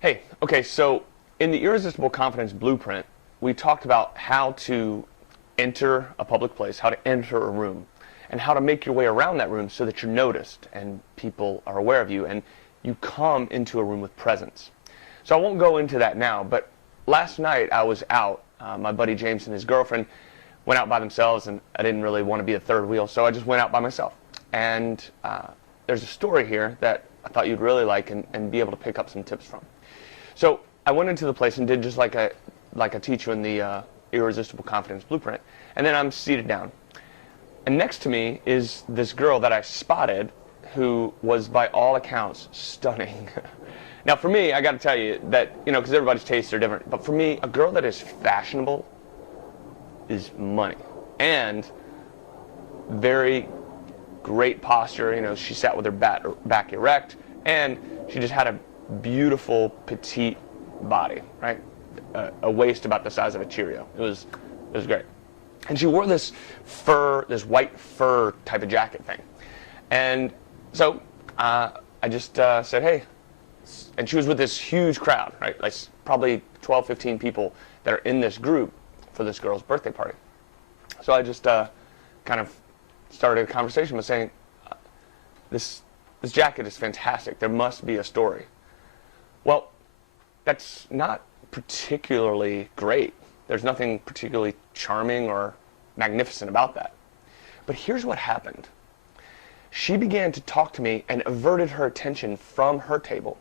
Hey, okay, so in the Irresistible Confidence Blueprint, we talked about how to enter a public place, how to enter a room, and how to make your way around that room so that you're noticed and people are aware of you and you come into a room with presence. So I won't go into that now, but last night I was out. My buddy James and his girlfriend went out by themselves, and I didn't really want to be a third wheel, so I just went out by myself. And there's a story here that I thought you'd really like and be able to pick up some tips from. So I went into the place and did just like I teach you in the Irresistible Confidence Blueprint, and then I'm seated down. And next to me is this girl that I spotted who was, by all accounts, stunning. Now, for me, I got to tell you that, because everybody's tastes are different, but for me, a girl that is fashionable is money. And very great posture. She sat with her back erect, and she just had a beautiful, petite body, right? A waist about the size of a Cheerio. It was great. And she wore this white fur type of jacket thing. And so I just said, hey. And she was with this huge crowd, right? Like probably 12, 15 people that are in this group for this girl's birthday party. So I just kind of started a conversation by saying, this jacket is fantastic. There must be a story. Well, that's not particularly great. There's nothing particularly charming or magnificent about that. But here's what happened. She began to talk to me and averted her attention from her table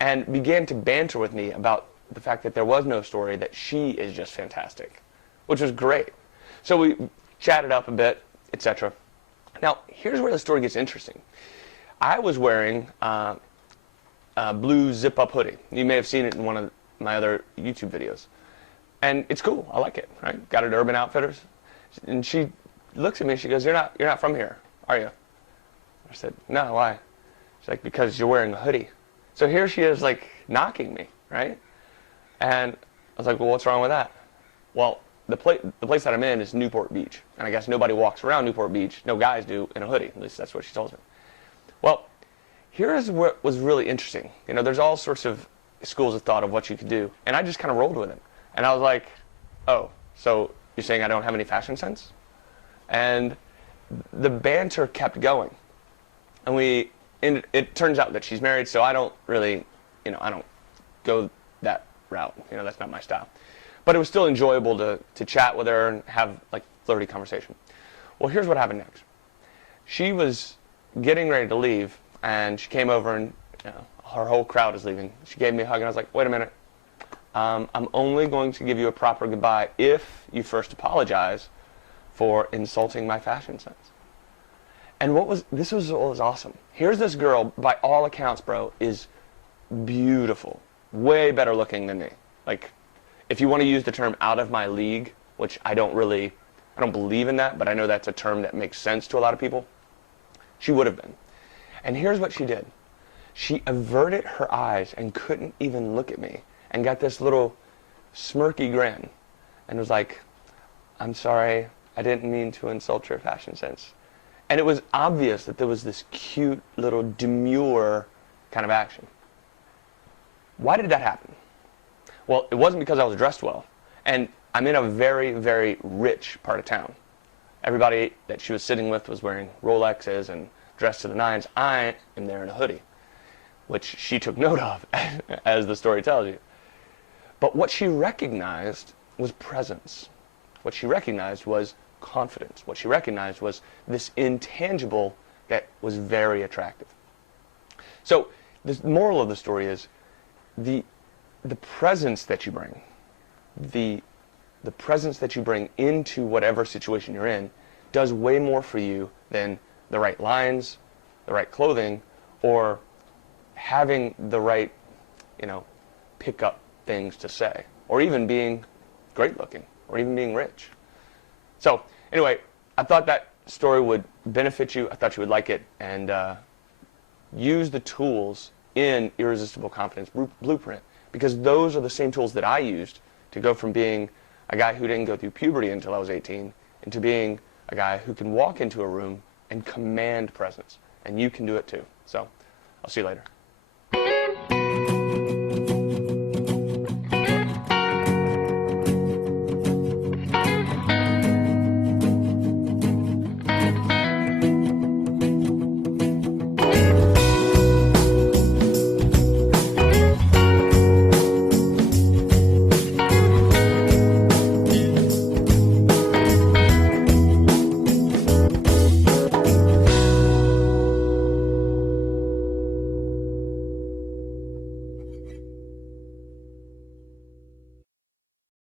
and began to banter with me about the fact that there was no story, that she is just fantastic, which was great. So we chatted up a bit, etc. Now, here's where the story gets interesting. I was wearing a blue zip-up hoodie. You may have seen it in one of my other YouTube videos. And it's cool. I like it, right? Got it at Urban Outfitters. And she looks at me and she goes, you're not from here, are you? I said, no, why? She's like, because you're wearing a hoodie. So here she is, like, knocking me, right? And I was like, well, what's wrong with that? Well, the place that I'm in is Newport Beach. And I guess nobody walks around Newport Beach. No guys do in a hoodie. At least that's what she told me. Well, here's what was really interesting. There's all sorts of schools of thought of what you could do. And I just kind of rolled with it. And I was like, oh, so you're saying I don't have any fashion sense? And the banter kept going. And it turns out that she's married, so I don't really, I don't go that route. That's not my style. But it was still enjoyable to chat with her and have, like, flirty conversation. Well, here's what happened next. She was getting ready to leave, and she came over, and her whole crowd is leaving. She gave me a hug, and I was like, wait a minute. I'm only going to give you a proper goodbye if you first apologize for insulting my fashion sense. And this was awesome. Here's this girl, by all accounts, bro, is beautiful. Way better looking than me. Like, if you want to use the term out of my league, which I don't believe in that, but I know that's a term that makes sense to a lot of people, she would have been. And here's what she did. She averted her eyes and couldn't even look at me and got this little smirky grin and was like, I'm sorry, I didn't mean to insult your fashion sense. And it was obvious that there was this cute little demure kind of action. Why did that happen? Well, it wasn't because I was dressed well. And I'm in a very, very rich part of town. Everybody that she was sitting with was wearing Rolexes and dressed to the nines. I am there in a hoodie, which she took note of, as the story tells you. But what she recognized was presence. What she recognized was confidence. What she recognized was this intangible that was very attractive. So the moral of the story is the presence that you bring, the presence that you bring into whatever situation you're in does way more for you than the right lines, the right clothing, or having the right, pick up things to say, or even being great looking, or even being rich. So anyway, I thought that story would benefit you. I thought you would like it, and use the tools in Irresistible Confidence Blueprint, because those are the same tools that I used to go from being a guy who didn't go through puberty until I was 18 into being a guy who can walk into a room and command presence. And you can do it too. So I'll see you later.